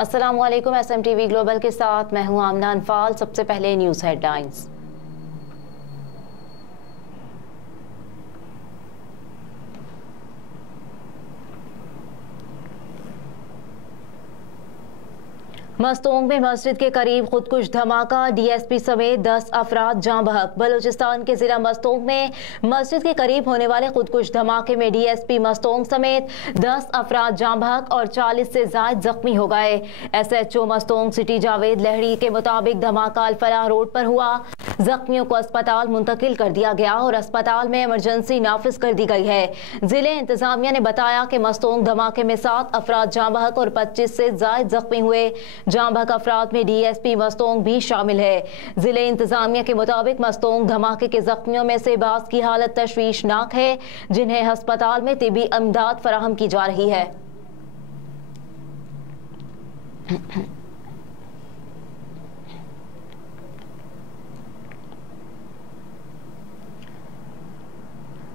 अस्सलाम वालेकुम। SMTV global के साथ मैं हूं आमना अनफाल। सबसे पहले न्यूज़ हेडलाइंस। मस्तोंग में मस्जिद के करीब खुदकुश धमाका, DSP समेत 10 अफराद जाँ बहक। बलूचिस्तान के जिला मस्तोंग में मस्जिद के करीब होने वाले खुदकुश धमाके में DSP मस्तोंग समेत 10 अफराद जाँ बहक और 40 से ज्यादा जख्मी हो गए। SHO मस्तोंग सिटी जावेद लहड़ी के मुताबिक धमाका अल-फलाह रोड पर हुआ। जख्मियों को अस्पताल मुंतकिल कर दिया गया और अस्पताल में इमरजेंसी नाफिज कर दी गई है। जिले इंतजामिया ने बताया कि मस्तोंग धमाके में 7 अफराद जाँ बहक और 25 से ज्यादा जख्मी हुए। जाँ बहक अफराद में DSP मस्तोंग भी शामिल है। जिले इंतजामिया के मुताबिक मस्तोंग धमाके के जख्मियों में से बास की हालत तशवीशनाक है, जिन्हें अस्पताल में तिबी इमदाद फराहम की जा रही है।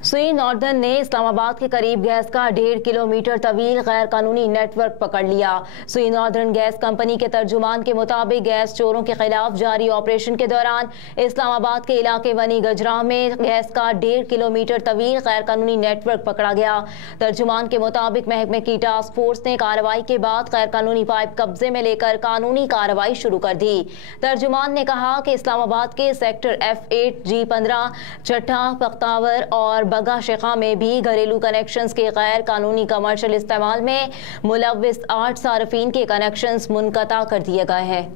सुई नॉर्दर्न ने इस्लामाबाद के करीब गैस का 1.5 किलोमीटर तवील गैर कानूनी नेटवर्क पकड़ लिया। सुई नॉर्दर्न गैस कंपनी के तर्जुमान के मुताबिक गैस चोरों के खिलाफ जारी ऑपरेशन के दौरान इस्लामाबाद के इलाके वनी गजरा में गैस का 1.5 किलोमीटर तवील गैर कानूनी नेटवर्क पकड़ा गया। तर्जुमान के मुताबिक महकमे की टास्क फोर्स ने कार्रवाई के बाद गैर कानूनी पाइप कब्जे में लेकर कानूनी कार्रवाई शुरू कर दी। तर्जुमान ने कहा कि इस्लामाबाद के सेक्टर F8 G15 चट्टा पख्तावर और बगा शेखा में भी घरेलू कनेक्शंस के गैर कानूनी कमर्शियल इस्तेमाल में मुलव्विस 8 सार्फिन के कनेक्शंस मुनक़ता कर दिए गए हैं।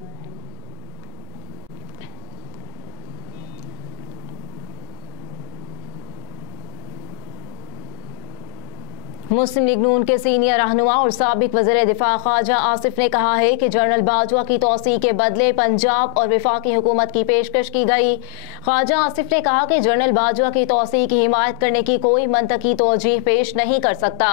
मुस्लिम लीग नून के सीनियर रहनुमा और साबिक वज़ीर दिफा ख्वाजा आसिफ ने कहा है कि जनरल बाजवा की तौसीह के बदले पंजाब और वफाकी हुकूमत की पेशकश की गई। ख्वाजा आसिफ ने कहा कि जनरल बाजवा की तौसीह की हिमायत करने की कोई मंतकी तौजीह पेश नहीं कर सकता।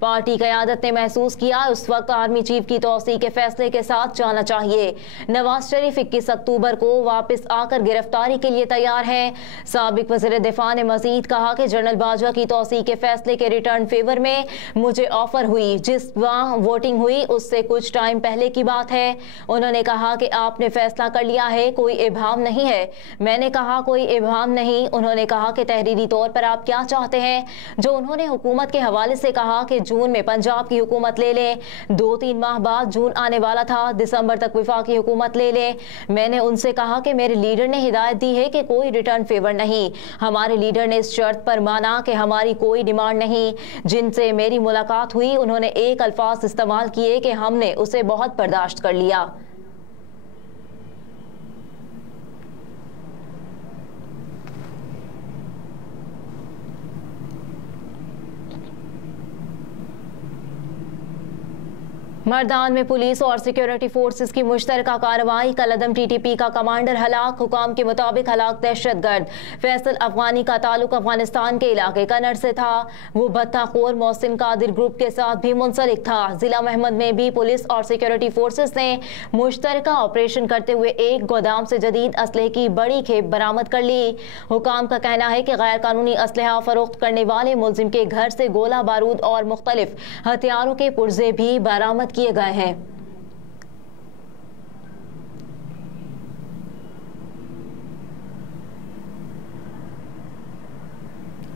पार्टी क़यादत ने महसूस किया उस वक्त आर्मी चीफ की तौसीह के फैसले के साथ जाना चाहिए। नवाज शरीफ 21 अक्टूबर को वापस आकर गिरफ्तारी के लिए तैयार है। साबिक वज़ीर दिफा ने मजीद कहा कि जनरल बाजवा की तौसीह के फैसले के रिटर्न फेवर में मुझे ऑफर हुई, जिस वहाँ वोटिंग हुई उससे कुछ टाइम पहले की बात है। उन्होंने कहा कि आपने फैसला कर लिया है, कोई इबाहम नहीं है। मैंने कहा कोई इबाहम नहीं। उन्होंने कहा कि तहरीरी तौर पर आप क्या चाहते हैं। जो उन्होंने हुकूमत के हवाले से कहा कि जून में पंजाब की हुकूमत ले लें, 2-3 माह बाद जून आने वाला था, दिसंबर तक वफाकी हुकूमत ले लें। मैंने उनसे कहा कि मेरे लीडर ने हिदायत दी है कि कोई रिटर्न फेवर नहीं। हमारे लीडर ने इस शर्त पर माना कि हमारी कोई डिमांड नहीं। जिनसे मेरी मुलाकात हुई उन्होंने एक अल्फाज इस्तेमाल किए कि हमने उसे बहुत बर्दाश्त कर लिया। मर्दान में पुलिस और सिक्योरिटी फोर्सेस की मुश्तरका कार्रवाई। कलअदम TTP का कमांडर हलाक। हुकाम के मुताबिक हलाक दहशतगर्द फैसल अफगानी का ताल्लुक अफगानिस्तान के इलाके कन्नड़ से था। वो भत्ताखोर मोहसिन कादिर ग्रुप के साथ भी मुंसलिक था। जिला महमद में भी पुलिस और सिक्योरिटी फोर्सेस ने मुश्तरका ऑपरेशन करते हुए एक गोदाम से जदीद असलहे की बड़ी खेप बरामद कर ली। हुकाम का कहना है कि गैर कानूनी असलहा फरोख्त करने वाले मुलजिम के घर से गोला बारूद और मुख्तलिफ हथियारों के पुर्जे भी बरामद किए गए हैं।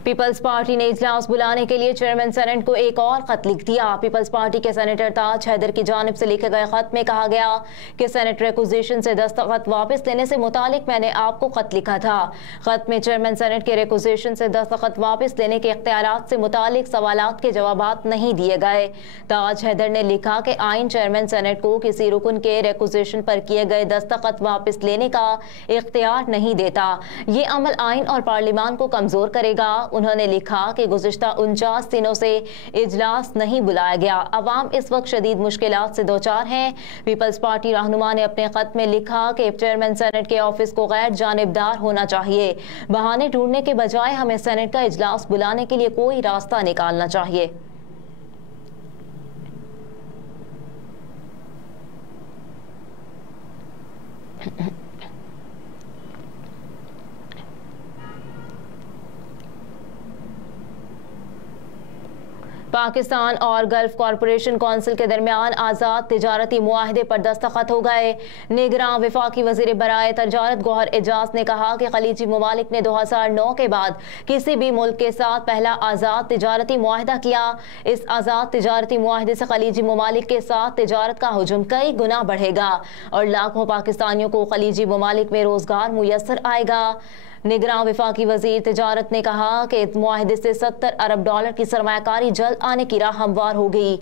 पीपल्स पार्टी ने इजलास बुलाने के लिए चेयरमैन सेनेट को एक और खत लिख दिया। पीपल्स पार्टी के सेनेटर ताज हैदर की जानिब से लिखे गए खत में कहा गया कि सेनेट रिक्विजिशन से दस्तखत वापस लेने से मुतालिक मैंने आपको खत लिखा था। खत में चेयरमैन सेनेट के रिक्विजिशन से दस्तखत वापस लेने के इख्तियारात से मुतालिक सवालात के जवाबात नहीं दिए गए। ताज हैदर ने लिखा कि आइन चेयरमैन सेनेट को किसी रुकन के रिक्विजिशन पर किए गए दस्तखत वापस लेने का इख्तियार नहीं देता। ये अमल आइन और पार्लियामान को कमजोर करेगा। उन्होंने लिखा कि गुज़िश्ता 49 दिनों से इजलास नहीं बुलाया गया। अवाम इस वक्त शदीद मुश्किलात से दोचार हैं। पीपल्स पार्टी रहनुमा ने अपने खत में लिखा कि चेयरमैन सेनेट के ऑफिस को गैर जानिबदार होना चाहिए। बहाने ढूंढने के बजाय हमें सेनेट का इजलास बुलाने के लिए कोई रास्ता निकालना चाहिए। पाकिस्तान और गल्फ कॉरपोरेशन कौंसिल के दरमियान आज़ाद तिजारती मुआहदे पर दस्तखत हो गए। निगरान वफाकी वज़ीर बराए तजारत गौहर एजाज ने कहा कि खलीजी ममालिक ने 2009 के बाद किसी भी मुल्क के साथ पहला आज़ाद तिजारती मुआहदा किया। इस आज़ाद तिजारती मुआहदे से खलीजी ममालिक के साथ तिजारत का हुजूम कई गुना बढ़ेगा और लाखों पाकिस्तानियों को खलीजी ममालिक में रोजगार मुयस्सर आएगा। निगरान वफाकी वजीर तिजारत ने कहा कि मुआहदे से $70 अरब की सरमायाकारी जल्द आने की राह हमवार हो गई।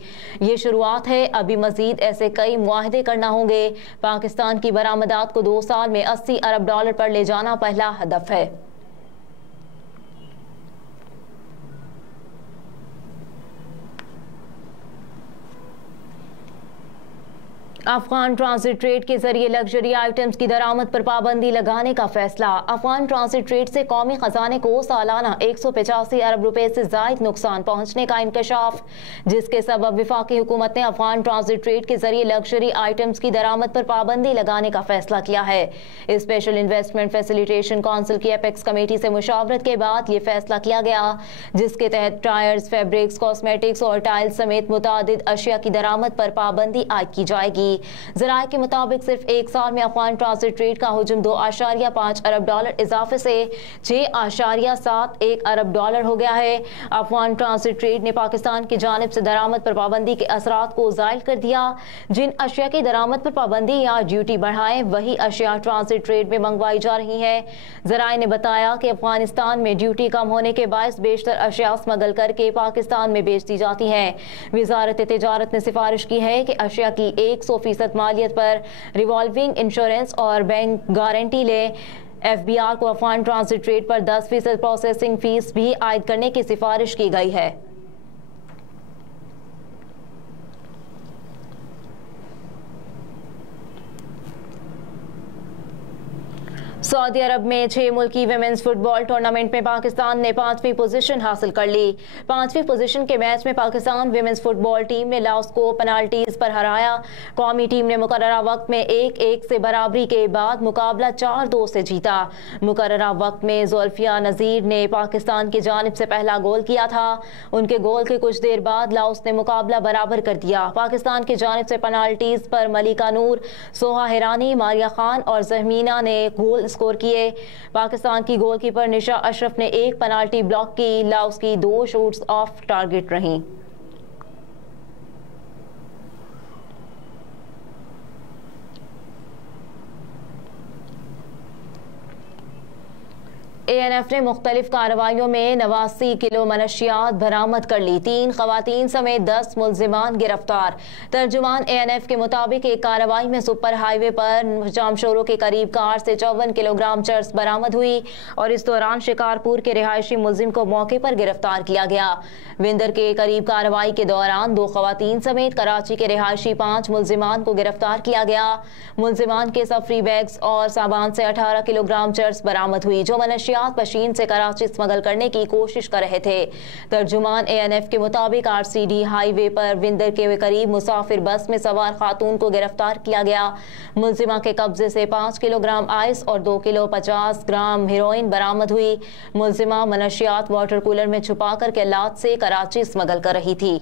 ये शुरुआत है, अभी मजीद ऐसे कई मुआहदे करना होंगे। पाकिस्तान की बरामदात को 2 साल में $80 अरब पर ले जाना पहला हदफ है। अफगान ट्रांजिट ट्रेड के जरिए लग्जरी आइटम्स की दरामद पर पाबंदी लगाने का फैसला। अफगान ट्रांजिट ट्रेड से कौमी खजाने को सालाना 185 अरब रुपए से जायद नुकसान पहुंचने का इंकशाफ, जिसके सबब वफाकी हुकूमत ने अफगान ट्रांजिट ट्रेड के जरिए लग्जरी आइटम्स की दरामद पर पाबंदी लगाने का फैसला किया है। स्पेशल इन्वेस्टमेंट फैसिलिटेशन काउंसिल की एपेक्स कमेटी से मुशावरत के बाद ये फैसला किया गया, जिसके तहत टायर्स, फैब्रिक्स, कॉस्मेटिक्स और टाइल्स समेत मुतादिद अशिया की दरामद पर पाबंदी आयद की जाएगी। ज़राए के मुताबिक सिर्फ 1 साल में अफगान ट्रांजिट ट्रेड का हुजूम $2.5 अरब इजाफे से $6.71 अरब हो गया है। अफगान ट्रांजिट ट्रेड ने पाकिस्तान की जानिब से दरामद पर पाबंदी के असरात को ज़ाइल कर दिया। जिन अशिया की दरामद पर पाबंदी या ड्यूटी बढ़ाएं, वही अशिया ट्रांजिट ट्रेड में मंगवाई जा रही है। ज़राए ने बताया कि अफगानिस्तान में ड्यूटी कम होने के बायस बेशतर अशिया स्मगल करके पाकिस्तान में बेच दी जाती हैं। वजारत तिजारत ने सिफारिश की है कि अशिया की 100% मालियत पर रिवॉल्विंग इंश्योरेंस और बैंक गारंटी ले। FBR को अफगान ट्रांजिट ट्रेड पर 10% प्रोसेसिंग फीस भी आयद करने की सिफारिश की गई है। सऊदी अरब में 6 मुल्की विमेंस फुटबॉल टूर्नामेंट में पाकिस्तान ने 5वीं पोजीशन हासिल कर ली। 5वीं पोजीशन के मैच में पाकिस्तान विमेंस फुटबॉल टीम ने लाओस को पेनाल्टीज पर हराया। कौमी टीम ने मुकर्ररा वक्त में 1-1 से बराबरी के बाद मुकाबला 4-2 से जीता। मुकर्ररा वक्त में जुल्फिया नज़ीर ने पाकिस्तान की जानिब से पहला गोल किया था। उनके गोल के कुछ देर बाद लाओस ने मुकाबला बराबर कर दिया। पाकिस्तान की जानिब से पेनाल्टीज पर मलिका नूर, सोहा हिरानी, मारिया खान और जहमीना ने गोल स्कोर किए। पाकिस्तान की गोलकीपर निशा अशरफ ने 1 पेनाल्टी ब्लॉक की। लाओस की 2 शॉट्स ऑफ टारगेट रहीं। ANF ने मुख्तलिफ कार्रवाइयों में 89 किलो मनशियात बरामद कर ली। 3 खवातीन समेत 10 मुल्जिमान गिरफ्तार। तर्जुमान ANF के मुताबिक एक कार्रवाई में सुपर हाईवे पर जामशोरों के करीब कार से 54 किलोग्राम चर्स बरामद हुई और इस दौरान शिकारपुर के रिहायशी मुल्जिम को मौके पर गिरफ्तार किया गया। विंदर के करीब कार्रवाई के दौरान 2 खवातीन समेत कराची के रिहायशी 5 मुल्जिमान को गिरफ्तार किया गया। मुल्जिमान के सफरी बैग्स और सामान से 18 किलोग्राम चर्स बरामद हुई, जो मनशियात मशीन से कराची स्मगल करने की कोशिश कर रहे थे। तर्जुमान ANF के मुताबिक RCD हाईवे पर विंदर के करीब मुसाफिर बस में सवार खातून को गिरफ्तार किया गया। मुल्जिमा के कब्जे से 5 किलोग्राम आइस और 2 किलो 50 ग्राम हेरोइन बरामद हुई। मुल्जिमा मनशियात वाटर कूलर में छुपा कर केलात से कराची स्मगल कर रही थी।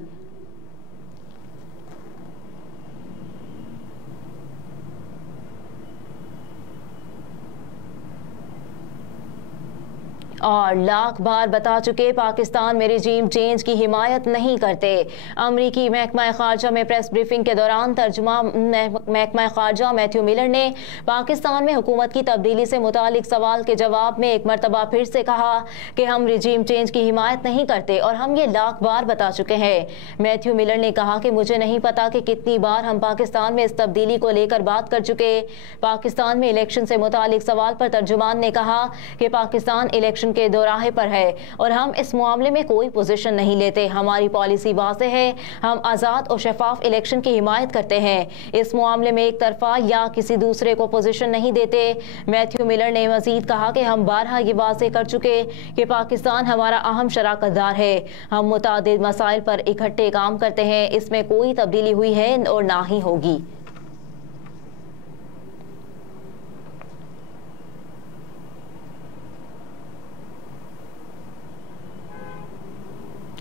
और लाख बार बता चुके पाकिस्तान में रिजीम चेंज की हिमायत नहीं करते। अमरीकी महकमा खारजा में प्रेस ब्रीफिंग के दौरान तर्जुमा महकमा खारजा मैथ्यू मिलर ने पाकिस्तान में हुकूमत की तब्दीली से मुतालिक सवाल के जवाब में एक मरतबा फिर से कहा कि हम रिजीम चेंज की हिमायत नहीं करते और हम ये लाख बार बता चुके हैं। मैथ्यू मिलर ने कहा कि मुझे नहीं पता कि कितनी बार हम पाकिस्तान में इस तब्दीली को लेकर बात कर चुके। पाकिस्तान में इलेक्शन से मुतालिक सवाल पर तर्जुमान ने कहा कि पाकिस्तान इलेक्शन के दोराहे पर है और हम इस मामले में कोई पोजीशन नहीं लेते। हमारी पॉलिसी वाज़ेह है, हम आज़ाद और शफाफ इलेक्शन की हिमायत करते हैं। इस मामले में एक तरफा या किसी दूसरे को पोजीशन नहीं देते। मैथ्यू मिलर ने मजीद कहा कि हम बारहा ये वाज़ेह कर चुके कि पाकिस्तान हमारा अहम शराकतदार है। हम मुतादिद मसाइल पर इकट्ठे काम करते हैं, इसमें कोई तब्दीली हुई है और ना ही होगी।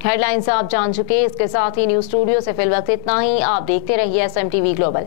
हेडलाइंस आप जान चुके। इसके साथ ही न्यूज स्टूडियो से फिल वक्त इतना ही। आप देखते रहिए SMTV ग्लोबल।